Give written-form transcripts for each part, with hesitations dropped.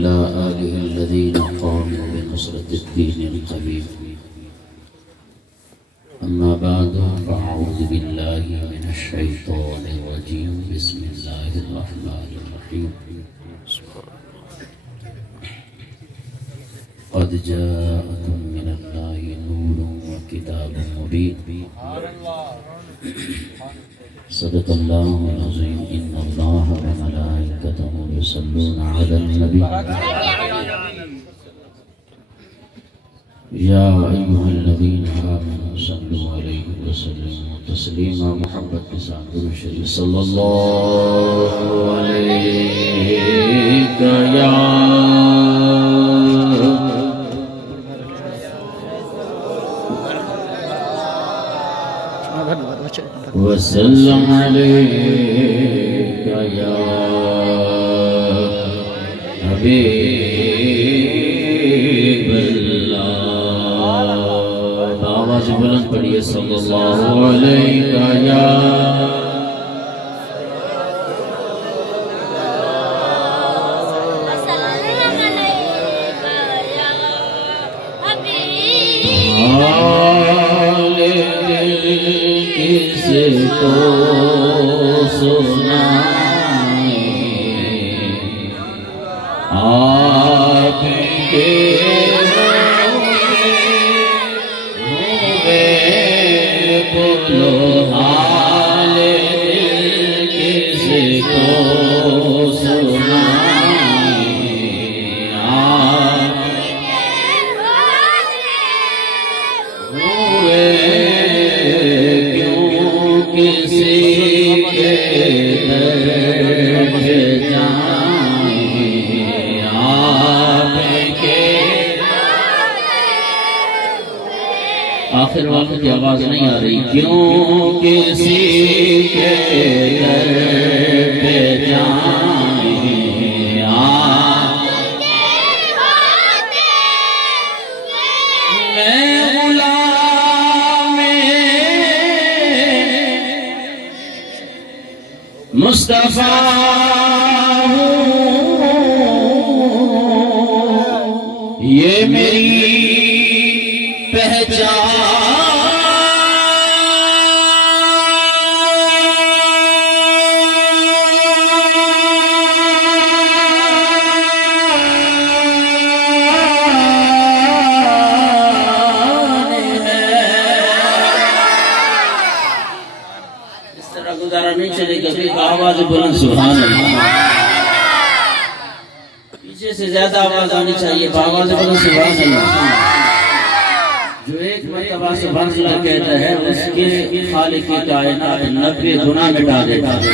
وعلى آله الذين قاموا بنصرة الدين القويم. أما بعد فأعوذ بالله من الشيطان الرجيم. بسم الله الرحمن الرحيم. قد جاءكم من الله نور وكتاب مبين. صدق الله العظيم. إن الله وملائكته يصلون على النبي يا أيها الذين آمنوا صلوا عليه وسلموا تسليما. محبت کے ساتھ درود شریف صلی اللہ علیہ یا وسلم علیک یا حبیب اللہ. آواز بلند پڑھیے صلی اللہ علیہ یا تو سنائیں آپ کے ہوئے بولو حال دل کس کو سنائیں آپ ہوئے کسی کے درد جائیں آپ کے. آخر وقت کی آواز نہیں آ رہی. کیوں کسی کے درد جائیں آپ میں غلام مصطفیٰ ہوں. یہ میری پہچان ہے. اس طرح گزارا نہیں چلے گا. آواز بلند سبحان اللہ. پیچھے سے زیادہ آواز آنی چاہیے. آواز بلند سبحان اللہ. جو ایک مرتبہ سبحان اللہ کہتا ہے اس کے خالق کائنات 90 گناہ مٹا دیتا ہے.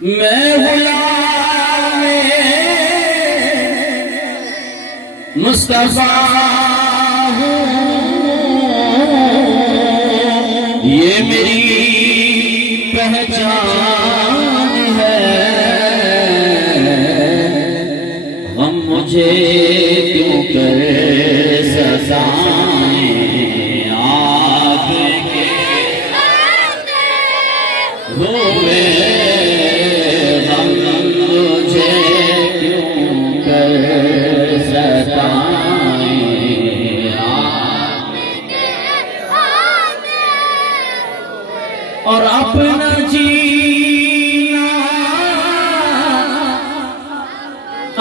میں غلام مصطفیٰ ہوں. یہ میری پہچان ہے. غم مجھے کیوں کر ستائیں آپ کے ہوئے غم مجھے کیوں کر ستائیں آپ اور اپنا جینا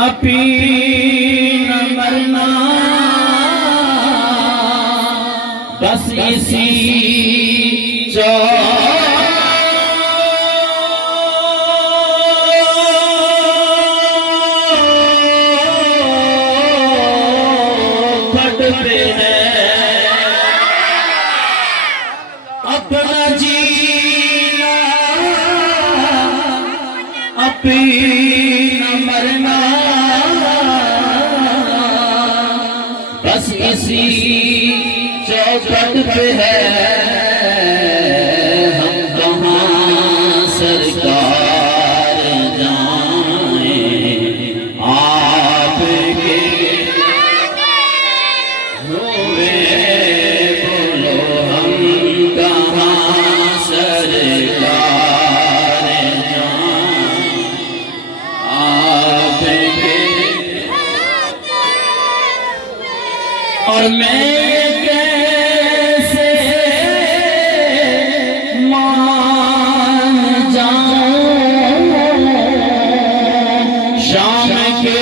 اپنا مرنا بس اسی چوکھٹ پہ ہے. اپنا جینا اپنا مرنا بس اسی چوکھٹ پہ ہے. ہم کہاں سرکار جائیں آپ کے ہوئے بولو ہم کہاں سرکار جائیں. اور میں کیسے مان جاؤں شام کے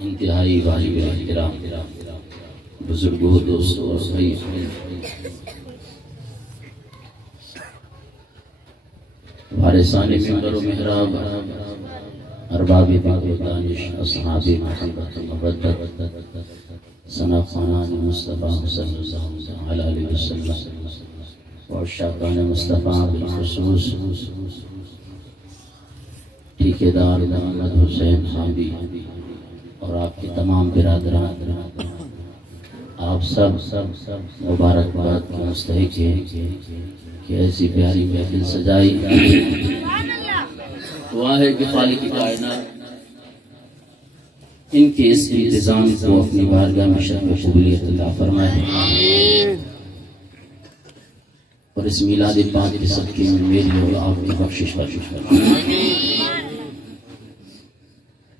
انتہائی واجب احترام بزرگوں دوستوں اور وارثان منبر و محراب ارباب دین و دانش اصحاب محبت و مودت ثنا خوانان مصطفیٰ صلی اللہ علیہ وسلم اور شاقان مصطفیٰ بالخصوص ٹھیکیدار محمد حسین حابی اور آپ کے تمام برادران آپ سب مبارکباد کے مستحق ہیں کہ ایسی پیاری محفل سجائی دعا ہے کہ خالق کائنات ان کے اس انتظام کو اپنی بارگاہ میں شرف قبولیت عطا فرمائے اور اس میلاد پاک کے صدقے میں میری اور آپ کی بخشش فرمائے۔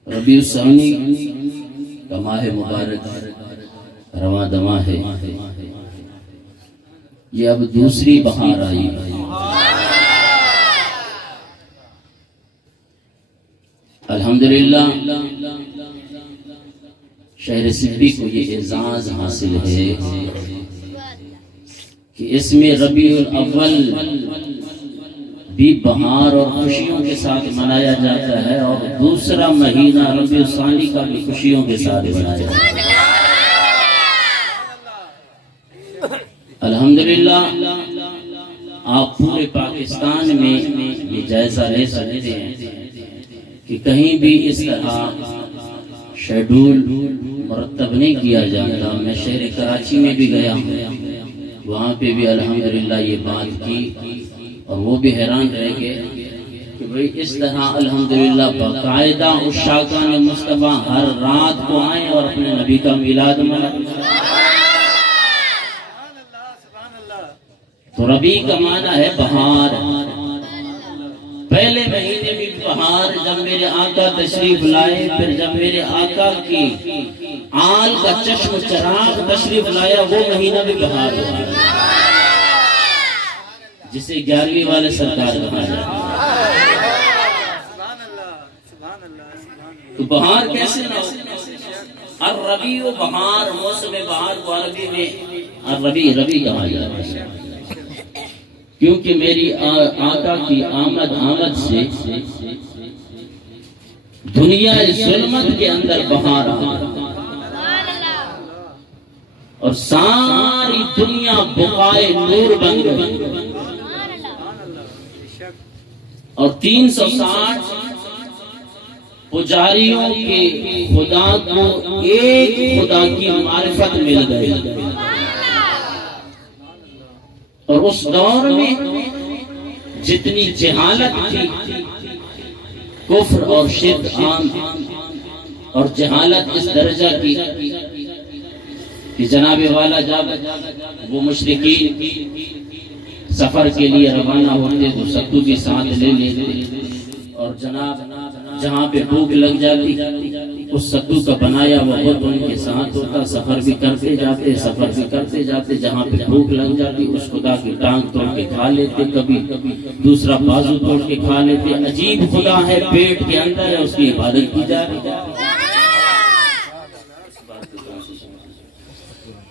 ربیع الثانی کا ماہ مبارک رواں دواں ہے، یہ اب دوسری بہار آئی ہے۔ الحمدللہ شہر سدی کو یہ اعزاز حاصل ہے کہ اس میں ربیع الاول بھی بہار اور خوشیوں کے ساتھ منایا جاتا ہے اور دوسرا مہینہ ربیع الثانی کا بھی خوشیوں کے ساتھ منایا جاتا ہے۔ الحمدللہ آپ پورے پاکستان میں یہ جائزہ لے سکتے ہیں کہ کہیں بھی اس طرح شیڈول مرتب نہیں کیا جاتا۔ میں شہر کراچی میں بھی گیا ہوں، وہاں پہ بھی الحمدللہ یہ بات کی اور وہ بھی حیران رہ گئے کہ بھئی اس طرح الحمدللہ باقاعدہ عشاقان مصطفیٰ ہر رات کو آئیں اور اپنے نبی کا میلاد منائیں۔ تو ربیع کا معنی ہے بہار، پہلے مہینے بھی بہار جب میرے آقا تشریف لائے، پھر جب میرے آقا کی آل کا چشم چراغ تشریف لایا وہ مہینہ بھی بہار ہوا، جسے 11ویں والے سرکار کہا جاتا ہے۔ تو بہار کیسے نہ ہو؟ الربیع بہار، موسم بہار کو عربی میں الربیع ربیع کہا جاتا ہے، کیونکہ میری آقا کی آمد سے دنیا ظلمت کے اندر بہار آ اور ساری دنیا بقائے نور بن گئی اور 360 پجاریوں کے خدا کو ایک خدا کی معرفت مل گئی۔ اور اس دور میں جتنی جہالت تھی، کفر اور شرک عام، اور جہالت اس درجہ کی کہ جناب والا جب وہ مشرکین سفر کے لیے روانہ ہوتے تو ستو کے ساتھ لے لیتے اور جناب جہاں پہ بھوک لگ جاتی اس سدو کا بنایا وہ بت ان کے ساتھ ہوتا، سفر بھی کرتے جاتے، جہاں پہ بھوک لگ جاتی اس خدا کی ٹانگ توڑ کے کھا لیتے، کبھی دوسرا بازو توڑ کے کھا لیتے۔ عجیب خدا ہے، پیٹ کے اندر ہے، اس کی عبادت کی جا رہی ہے۔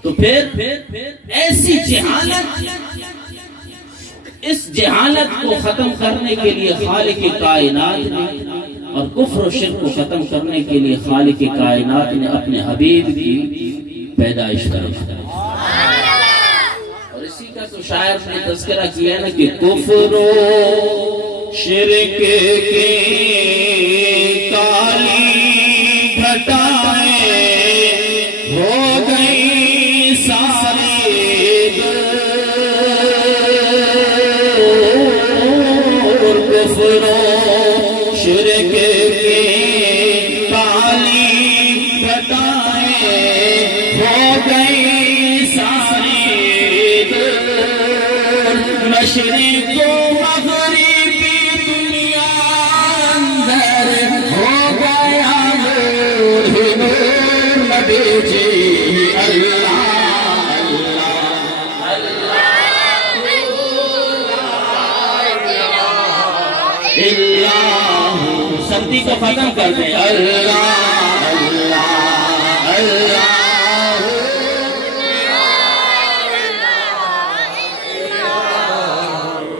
تو پھر ایسی جہالت، اس جہالت کو ختم کرنے کے لیے خالق کائنات نے، اور کفر و شرک کو ختم کرنے کے لیے خالق کائنات نے اپنے حبیب کی پیدائش کرائی۔ اور اسی کا تو شاعر نے تذکرہ کیا ہے نا کہ کفر و شرک کے کالی گھٹائیں ہو گئی ساری دور، کفر و شرک کے کالی گھٹائیں ہو گئی ساری دور، مشرق و مغربی دنیا اندر ہو گیا نور ہی نور، نبی جی اللہ اللہ، سردی کو ختم کر دیں، اللہ اللہ اللہ۔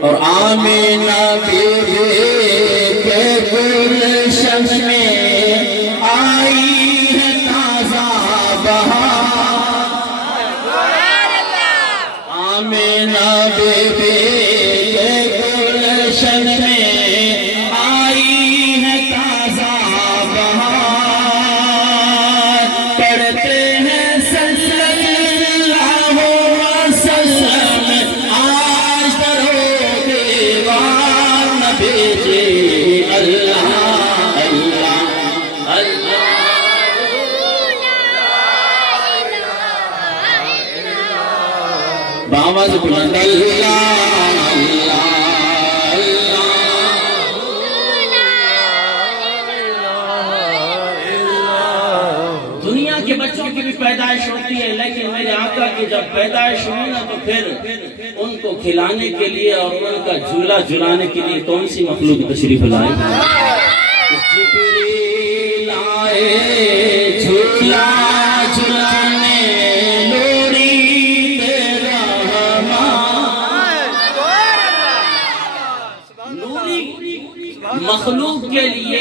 اور آمینہ بیوی کے گلشن میں آئی ہے تازہ بہار، آمینہ بیوی کے گلشن میں آواز بلند اللہ اللہ۔ دنیا کے بچوں کی بھی پیدائش ہوتی ہے، لیکن میرے آقا کی جب پیدائش ہوئی نا تو پھر ان کو کھلانے کے لیے اور ان کا جھولا جھلانے کے لیے کون سی مخلوق تشریف لائے؟ جبریل آئے جھولا جھلانے، مخلوق کے لیے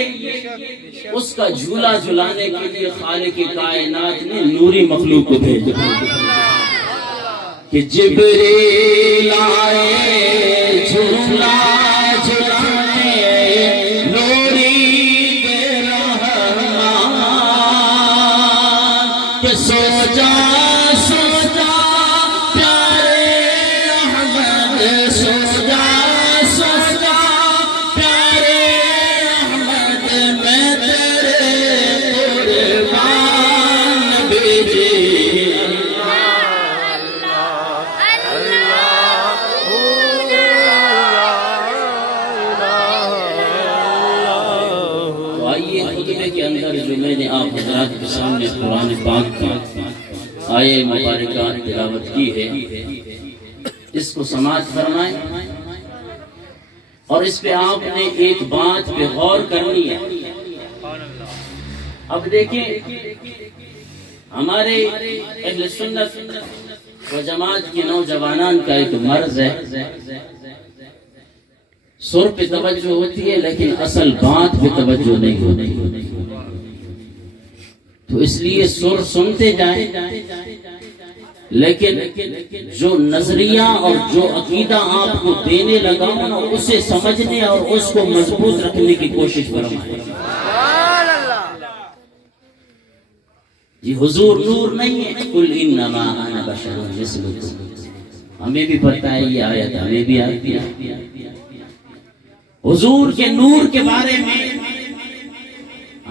اس کا جھولا جھلانے کے لیے خالق کائنات نے نوری مخلوق کو بھیجا کہ جبریل آئے جھولا جھلانے، نوری دے رحمان، کہ سو جا سو جا پیارے احمد، سو جا سو جا جو میں نے آپ حضرات کے سامنے قرآن پاک کی آیے مبارکہ تلاوت کی ہے، اس کو سماعت فرمائیں اور اس پہ آپ نے ایک بات پہ غور کرنی ہے۔ اب دیکھیں ہمارے اہل سنت و جماعت کے نوجوانان کا ایک مرض ہے، سر پہ توجہ ہوتی ہے لیکن اصل بات پہ توجہ نہیں ہوتی، تو اس لیے سر سنتے جائیں لیکن جو نظریہ اور جو عقیدہ آپ کو دینے لگا ہوں نا اسے سمجھنے اور اس کو مضبوط رکھنے کی کوشش فرمائیں۔ یہ حضور نور نہیں ہے، قل انما انا بشر مثلکم، ہمیں بھی پتہ ہے یہ آیت ہمیں بھی آتی ہے۔ حضور کے نور کے بارے میں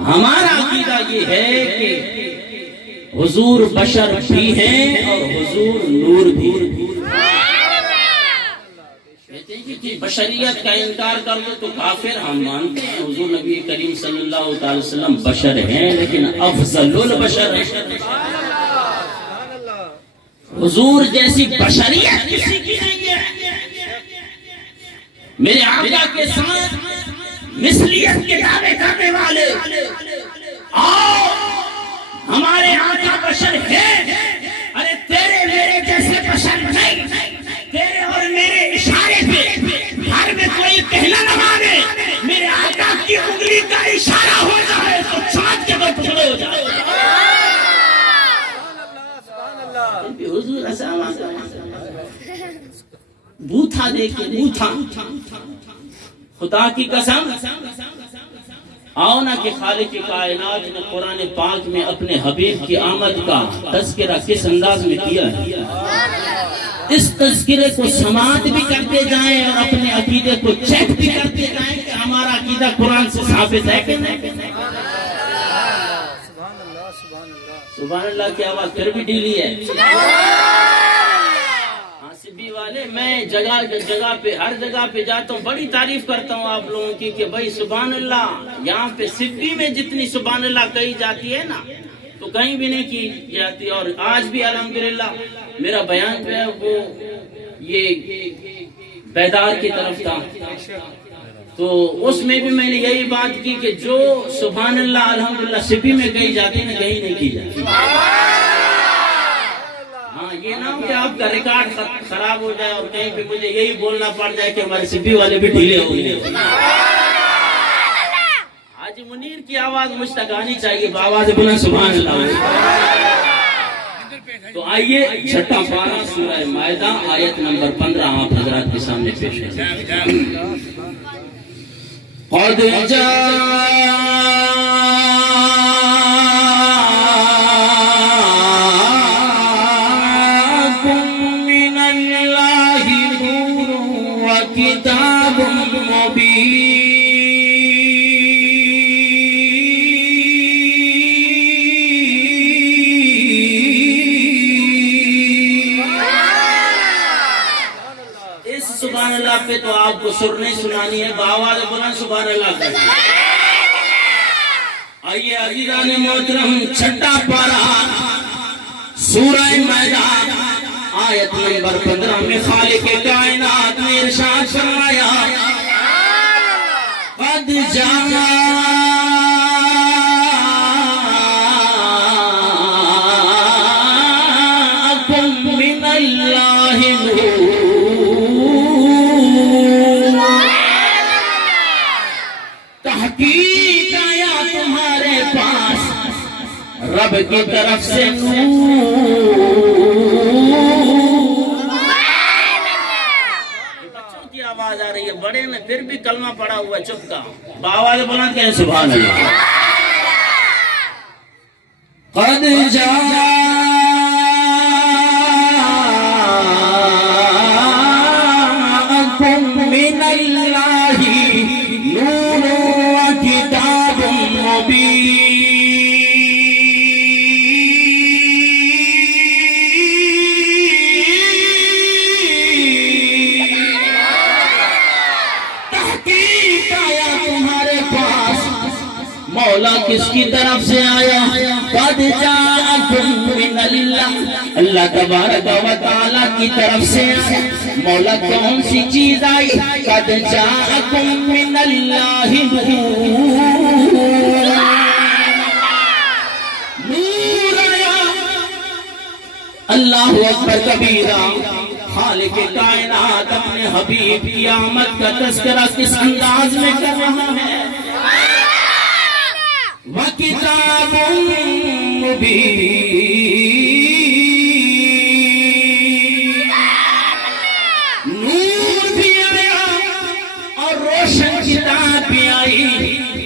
ہمارا عقیدہ یہ ہے کہ حضور بشر بھی ہیں اور حضور نور بھی ہیں۔ کہتے ہیں کہ بشریت کا انکار کر دو تو کافر. ہم مانتے ہیں حضور نبی کریم صلی اللہ تعالی وسلم بشر ہیں لیکن افضل البشر ہیں. حضور جیسی بشریت کسی کی نہیں ہے. میرے آقا کے ساتھ مثلیت کے دعوے کرنے والے آؤ ہمارے آقا بشر ہیں. ارے تیرے میرے جیسے بشر نہیں. تیرے اور میرے اشارے پہ گھر میں کوئی کہنا نہ مانے. میرے آقا کی انگلی کا اشارہ ہو جائے تو چاند کے دو ٹکڑے ہو جائے. حضور بوتھا دیکھیں بوتھا. خدا کی قسم آؤ نا کہ خالق کائنات نے قرآن پاک میں اپنے حبیب کی آمد کا تذکرہ کس انداز میں کیا ہے. اس تذکرے کو سماعت بھی کرتے جائیں اور اپنے عقیدے کو چیک بھی کرتے جائیں کہ ہمارا عقیدہ قرآن سے ثابت ہے کہ نہیں. سبحان اللہ کی آواز پھر بھی ڈھیلی ہے. سبی والے میں جگہ پہ ہر جگہ پہ جاتا ہوں بڑی تعریف کرتا ہوں آپ لوگوں کی کہ بھائی سبحان اللہ. یہاں پہ سبی میں جتنی سبحان اللہ کہی جاتی ہے نا تو کہیں بھی نہیں کی جاتی. اور آج بھی الحمدللہ میرا بیان جو ہے وہ یہ بیدار کی طرف تھا تو اس میں بھی میں نے یہی بات کی کہ جو سبحان اللہ الحمدللہ سبی میں کہی جاتی ہے نا کہیں نہیں کی جاتی. ہاں یہ نہ ہو کہ آپ کا ریکارڈ خراب ہو جائے اور کہیں پہ مجھے یہی بولنا پڑ جائے کہ ہمارے سبی والے بھی ڈھیلے ہو گئے. حاجی منیر کی آواز مجھ تک آنی چاہیے بآواز بلند سبحان اللہ. تو آئیے چھٹا پارہ سورہ مائدہ آیت نمبر 15 آپ حضرات کے سامنے پیش ہے. قد کتاب مبین. اس سبحان اللہ پہ تو آپ کو سر نہیں سنانی ہے بآواز بلند سبحان اللہ پہ. آئیے عزیزان محترم چھٹا پارہ سورہ مائدہ آیت نمبر 15 میں خالق کائنات نے ارشاد فرمایا قد جاءکم من اللہ نور. تحقیق آیا تمہارے پاس رب کی طرف سے نور. آواز آ رہی ہے بڑے میں پھر بھی کلمہ پڑا ہوا چپ کا بآواز بلند کہیں سبحان اللہ. قد جاءکم من اللہ نور و کتاب مبین. مولا کس کی طرف سے آیا قد جاءکم من اللہ اللہ تبارک و تعالی کی طرف سے آیا. مولا کون سی چیز آئی قد جاءکم من اللہ نور آیا. اللہ اکبر کبیرہ. خالق کائنات اپنے حبیب کی آمد کا تذکرہ کس انداز میں کر رہا ہے. وَكِتَابٌ مُّبِينٌ. نور بھی آیا اور روشن کتاب بھی آئی.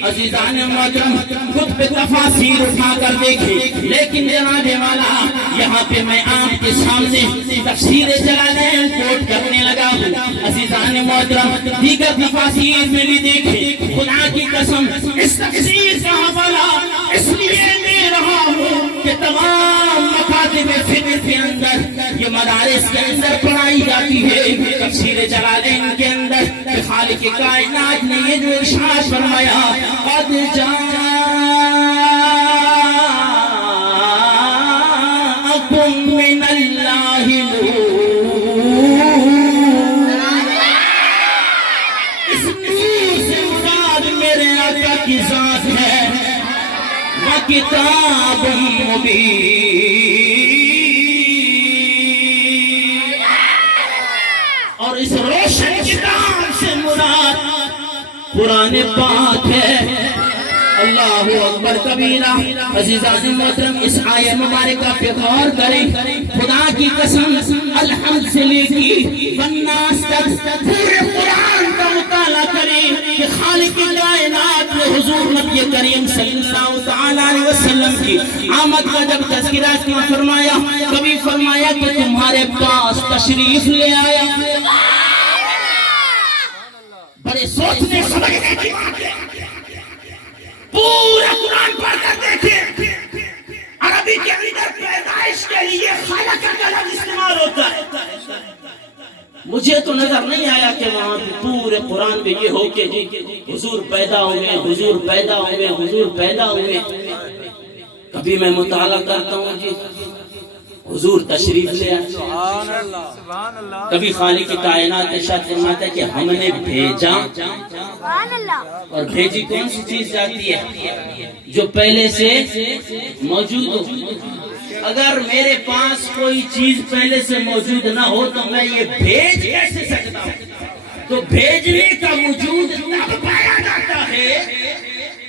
عزیزان محترم خود پہ تفاسیر اٹھا کر دیکھیں لیکن جناب والا یہاں پہ میں آپ کے سامنے تفسیر جلالین کوٹ کرنے لگا ہوں. عزیزان محترم دیگر تفاسیر میں بھی دیکھیں. خدا کی قسم اس تفسیر کا حوالہ اس لیے دے رہا ہوں کہ تمام مکاتب فکر کے اندر، یہ مدارس کے اندر پڑھائی جاتی ہے، تفسیر جلالین کے اندر کہ خالق کائنات نے یہ جو ارشاد فرمایا قد جاءکم من اللہ کی ذات ہے وَكِتَابٌ مُبِينٌ، اور اس روشن کتاب سے مراد قرآن پاک ہے۔ اللہ اکبر کبیرہ۔ عزیزان محترم، اس آیت مبارکہ پہ غور کریں۔ خدا کی قسم، الحمد سے لے کے والناس تک پورے قرآن کا مطالعہ کریں کہ خالق کائنات نے حضور نبی کریم صلی اللہ تعالیٰ علیہ وسلم کی آمد کا جب تذکرہ کیا فرمایا، کبھی فرمایا کہ تمہارے پاس تشریف لے آیا۔ بڑے سوچنے سمجھنے کی بات ہے۔ پورا قرآن پڑھ کر دیکھیں، عربی کے اندر پیدائش کے لیے خالق کا لفظ استعمال ہوتا ہے۔ مجھے تو نظر نہیں آیا کہ وہاں پورے قرآن میں یہ ہو کہ جی حضور پیدا ہوئے، حضور پیدا ہوئے، حضور پیدا ہوئے۔ کبھی میں مطالعہ کرتا ہوں جی حضور تشریف لے آئے، کبھی خالق کائنات ارشاد فرماتا ہے کہ ہم نے بھیجا، اور بھیجی کون سی چیز جاتی ہے؟ جو پہلے سے موجود ہو۔ اگر میرے پاس کوئی چیز پہلے سے موجود نہ ہو تو میں یہ بھیج کیسے سکتا ہوں؟ تو بھیجنے کا وجود تب پایا جاتا ہے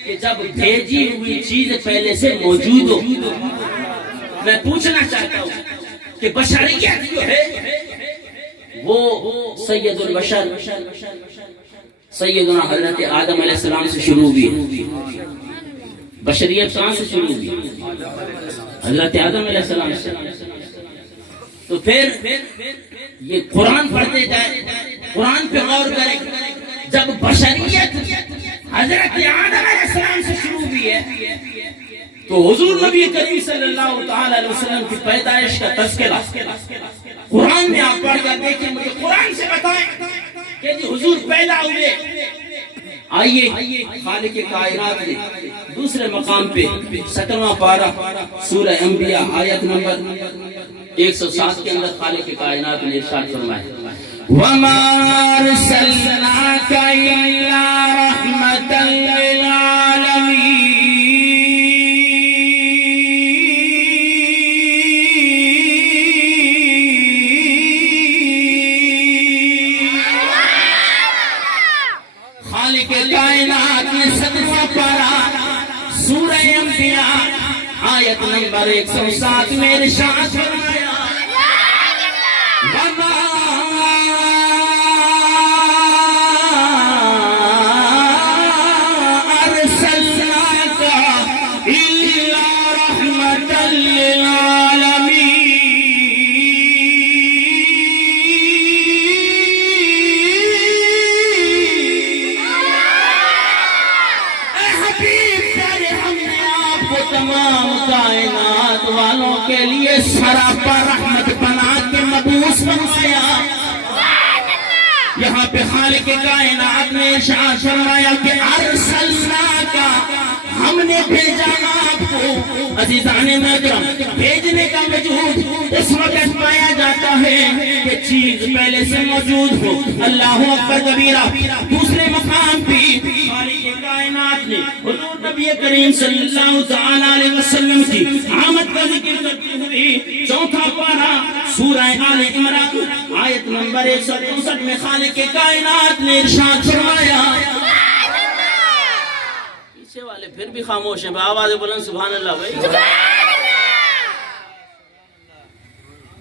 کہ جب بھیجی ہوئی چیز پہلے سے موجود ہو۔ میں پوچھنا چاہتا ہوں کہ بشریت جو ہے وہ سید البشر سیدنا حضرت آدم علیہ السلام سے شروع ہوئی۔ بشریت کہاں سے شروع ہوئی؟ حضرت آدم علیہ السلام سے۔ تو پھر یہ قرآن پڑھتے جائے، قرآن پہ غور کریں۔ جب بشریت حضرت آدم علیہ السلام سے شروع ہوئی ہے تو حضور نبی کریم صلی اللہ تعالی علیہ وسلم کی پیدائش کا تذکرہ قرآن میں آپ پڑھ کر دیکھیں۔ مجھے قرآن سے بتائیں کہ جی حضور پیدا ہوئے۔ آئیے خالق کائنات نے دوسرے مقام پہ 17واں پارہ سورہ انبیاء آیت نمبر 107 کے اندر خالق کائنات نے ارشاد فرمایا وَمَا أَرْسَلْنَاكَ إِلَّا رَحْمَةً لِلْعَالَمِينَ۔ خالق کائنات نے 17واں پارہ سورہ انبیاء آیت نمبر 107 میں ارشاد فرمایا وَمَا أَرْسَلْنَاكَ إِلَّا رَحْمَةً لِلْعَالَمِينَ۔ تمام کائنات والوں کے لیے سراپا رحمت بنا کے مبعوث فرمایا۔ یہاں پہ خالق کائنات نے ارشاد فرمایا کہ ارسلناک، ہم نے بھیجا آپ کو۔ عزیزان محترم، بھیجنے کا وجود اس وقت پایا جاتا ہے کہ چیز پہلے سے موجود ہو۔ اللہ اکبر کبیرہ۔ دوسرے مقام پہ خالق کائنات نے حضور نبی کریم صلی اللہ تعالی علیہ وسلم کی آمد کا ذکر کرتے ہوئے 4واں پارہ سورہ آل عمران آیت نمبر 164 میں خالق کائنات نے ارشاد فرمایا۔ پیچھے والے پھر بھی خاموش ہیں، آواز بلند سبحان اللہ بھائی۔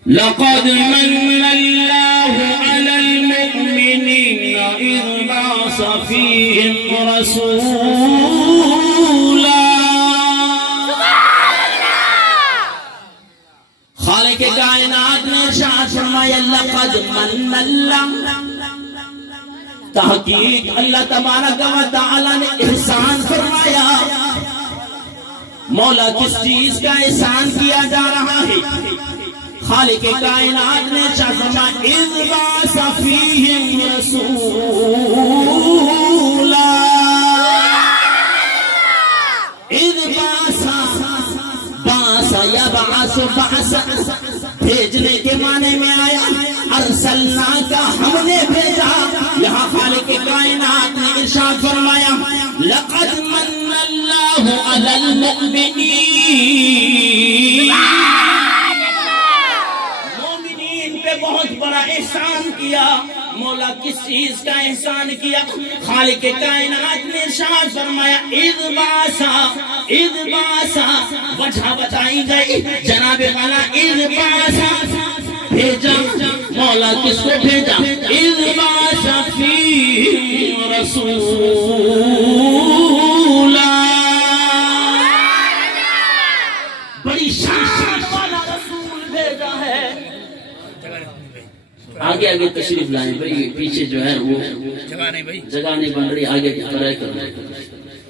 لقد من الله على المؤمنين إذ بعث فيهم رسولا۔ خالق کائنات نے ارشاد فرمایا لقد من اللہ، تحقیق اللہ تبارک و تعالی نے احسان فرمایا، مولا کس چیز کا احسان کیا جا رہا ہے؟ خالق کائنات نے فرمایا اذ بعث فیہم رسولا، اذ بعث یبعث بعث بھیجنے کے معنی میں آیا، ارسلنا کا ہم نے بھیجا۔ یہاں خالق کائنات نے ارشاد فرمایا لقد من اللہ علی المؤمنین، مومنین پہ بہت بڑا احسان کیا۔ مولا کس چیز کا احسان کیا؟ خالق کائنات نے ارشاد فرمایا اذ بعث وجہ بتائی گئی جناب والا، اذ بعث بھیجا، مولا کس کو بھیجا؟ اذ بعث فیہم رسولا، بڑی شان والا رسول بھیجا ہے۔ آگے آگے تشریف لائیں بھائی، پیچھے جو ہے وہ جگہ نہیں بن رہی، آگے کی طرح کرو۔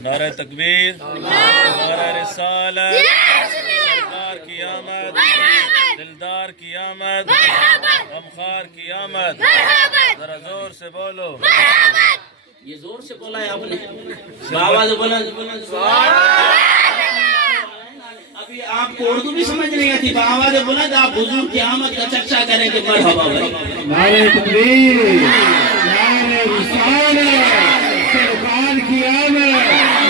نعرہ تکبیر، نعرہ رسالت، سرکار کی آمد، دلدار کی آمد، غمخوار کی آمد، ذرا زور سے بولو۔ یہ زور سے بولا ہے آپ نے، آواز بولا۔ ابھی آپ کو اردو بھی سمجھ نہیں آتی، آواز بولا تو آپ حضور کی آمد کا چرچا کریں کہ مرحبا بھائی۔ نعرہ تکبیر، نعرہ رسالت، سرکار کی آمد،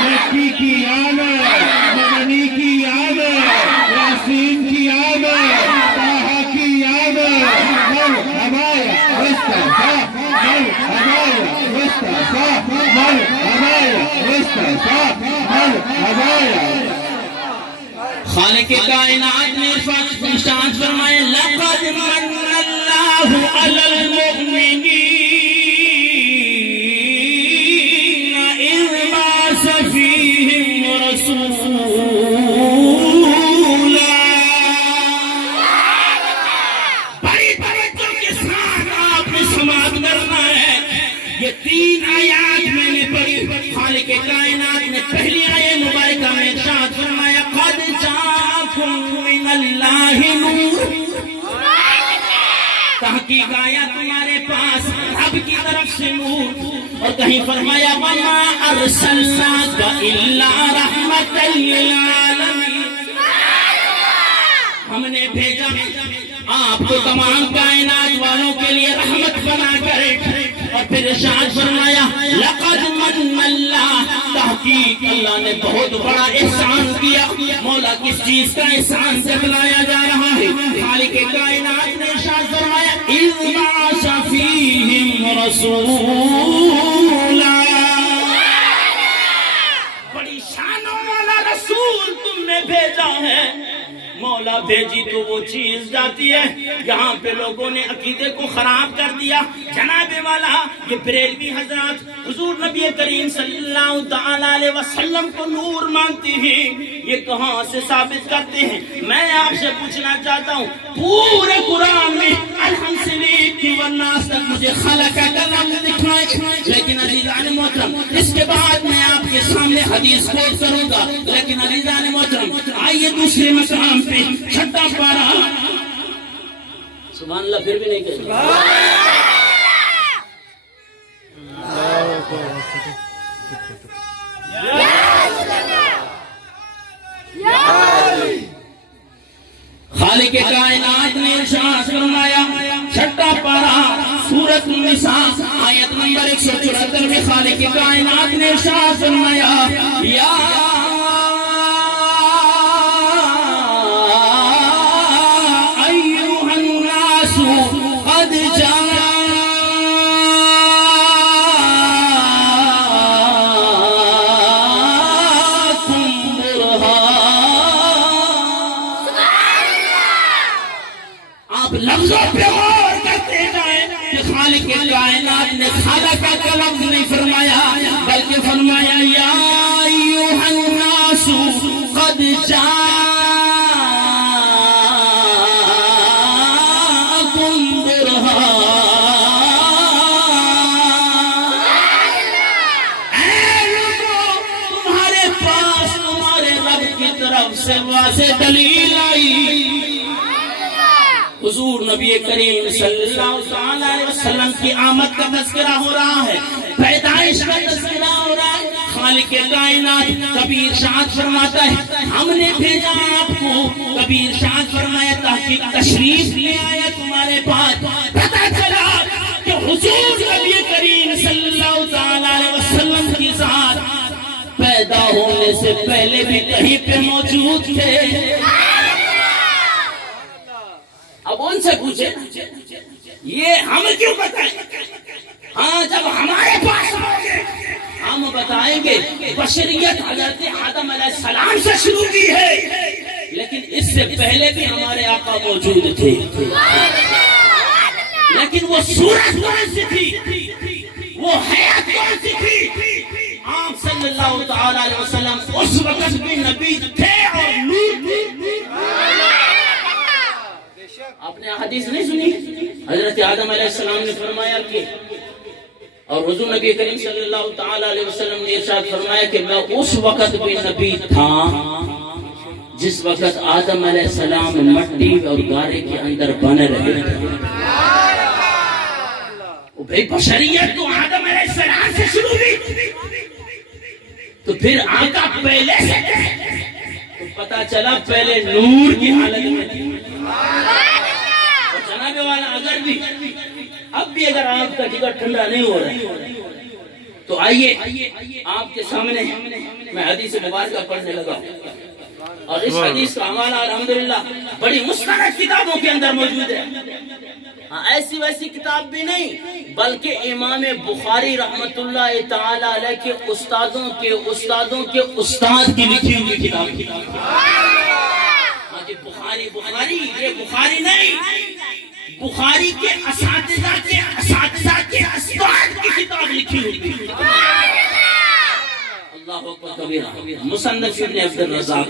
مکی کی آمد، مدنی کی آمد، یاسین کی آمد، طٰہٰ کی آمد، مرحبایا مصطفیٰ، مرحبایا مصطفیٰ، مرحبایا مصطفیٰ، مرحبایا۔ خالق کائنات نے ارشاد فرمایا لقد من اللہ علی المؤمنین اذ بعث فیہم رسولا۔ بڑی توجہ کے ساتھ آپ نے سماعت کرنا ہے۔ یہ تین آیات میں نے پڑھی، خالق کائنات نے پہلی آیت مبارکہ میں ارشاد فرمایا قد جاءکم من اللہ نور، تحقیق آیا تمہارے پاس رب کی طرف سے نور۔ اور کہیں فرمایا وما ارسلناک الا رحمۃ للعالمین، ہم نے بھیجا آپ کو تمام کائنات والوں کے لیے رحمت بنا کر۔ اور پھر ارشاد فرمایا لقد من اللہ، تحقیق اللہ نے بہت بڑا احسان کیا۔ مولا کس چیز کا احسان بتلایا جا رہا ہے؟ خالق کائنات نے ارشاد فرمایا اذ بعث فیہم رسولا، بڑی شانوں والا رسول تم نے بھیجا ہے۔ مولا بھیجی تو وہ چیز جاتی ہے، یہاں پہ لوگوں نے عقیدے کو خراب کر دیا۔ جناب والا یہ بریلوی حضرات حضور نبی کریم صلی اللہ تعالیٰ علیہ وسلم کو نور مانتی ہیں، یہ کہاں سے ثابت کرتے ہیں؟ میں آپ سے پوچھنا چاہتا ہوں، پورے قرآن میں الحم سے لے کے والناس تک مجھے خالق کا لفظ دکھائے، لیکن عزیزان محترم اس کے بعد میں آپ کے سامنے حدیث کوٹ کروں گا۔ لیکن عزیزان محترم آئیے دوسرے مقام پہ چھٹا پارا، سبحان اللہ پھر بھی نہیں کہتے۔ خالق کائنات نے ارشاد فرمایا چھٹا پارا سورۃ النساء آیت نمبر 174 میں خالق کائنات نے ارشاد فرمایا یا ایھا الناس قد لفظوں پہ غور کرتے جائیں کہ خالق کائنات نے خالق کا لفظ نہیں فرمایا بلکہ فرمایا یا ایھا الناس قد جاءکم برہان، اے لوگوں تمہارے پاس تمہارے رب کی طرف سے واضح دلیل آئی. حضور نبی کریم صلی اللہ علیہ وسلم کی آمد کا تذکرہ ہو رہا ہے, پیدائش کا تذکرہ ہو رہا ہے. خالق کائنات کبھی ارشاد فرماتا ہے ہم نے بھیجا آپ کو, کبھی ارشاد فرمایا تحقیق تشریف لے آیا تمہارے پاس. پتہ چلا کہ حضور نبی کریم صلی اللہ علیہ وسلم کی ذات پیدا ہونے سے پہلے بھی کہیں پہ موجود تھے. اب ان سے پوچھے یہ ہم کیوں بتائیں؟ ہاں جب ہمارے پاس آؤگے ہم بتائیں گے. بشریت حضرت آدم علیہ السلام سے شروع کی ہے, لیکن اس سے پہلے بھی ہمارے آقا موجود تھے. لیکن وہ صورت کون سی تھی, وہ حیات کون سی تھی؟ آپ صلی اللہ تعالی علیہ وسلم اس وقت بھی نبی تھے اور نور تھے. آپ نے حدیث نہیں سنی؟ حضرت آدم علیہ السلام نے فرمایا کہ, اور حضور نبی کریم صلی اللہ تعالی علیہ وسلم نے ارشاد فرمایا کہ میں اس وقت بھی نبی تھا جس وقت آدم علیہ السلام مٹی اور گارے کے اندر بنے رہے تھے. بھئی بشریت تو آدم علیہ السلام سے شروع ہوئی, تو پھر آقا پہلے سے تھے. تو پتا چلا پہلے نور کی حالت میں تھی. جناب والا اگر بھی اب بھی اگر آپ کا جگر ٹھنڈا نہیں ہو رہا تو آئیے آپ کے سامنے میں حدیث مبارکہ پڑھنے لگا ہوں, اور اس حدیث کا حوالہ الحمدللہ بڑی مستند کتابوں کے اندر موجود ہے. ایسی ویسی کتاب بھی نہیں, بلکہ امام بخاری رحمت اللہ تعالی علیہ کے استادوں کے استاد کی لکھی ہوئی کتاب. بخاری یہ بخاری نہیں, بخاری کے اساتذہ کے استاد کی کتاب لکھی ہوئی. اللہ اکبر کبیرہ. مصنف ابن عبد الرزاق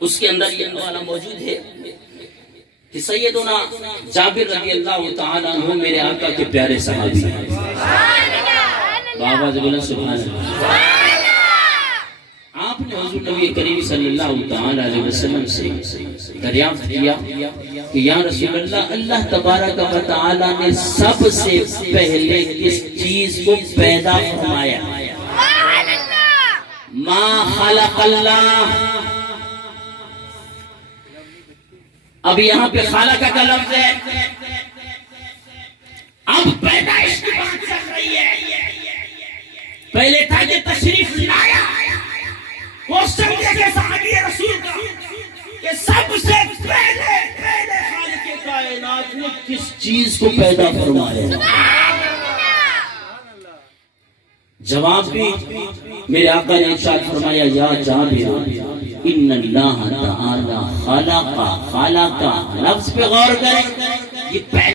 اس کے اندر یہ حوالہ موجود ہے کہ سیدنا جابر رضی اللہ تعالیٰ عنہ میرے آقا کے پیارے صحابی ہیں. بابا جبل سبحان اللہ. آپ نے حضور نبی کریم صلی اللہ تعالیٰ علیہ وسلم سے دریافت کیا کہ یا رسول اللہ, اللہ تبارک و تعالیٰ نے سب سے پہلے کس چیز کو پیدا فرمایا؟ ما خلق اللہ. اب یہاں پہ خالق کا لفظ ہے, اب پیدائش کی بات چل رہی ہے. پہلے تھا کہ تشریف لایا, کوشچن دے کے صحابی رسول کا کہ سب سے پہلے خالق کائنات نے کس چیز کو پیدا فرمایا؟ جواب بھی میرے آقا نے ارشاد فرمایا یا جابر ان اللہ تعالی خلق لفظ پہ غور کریں. یہ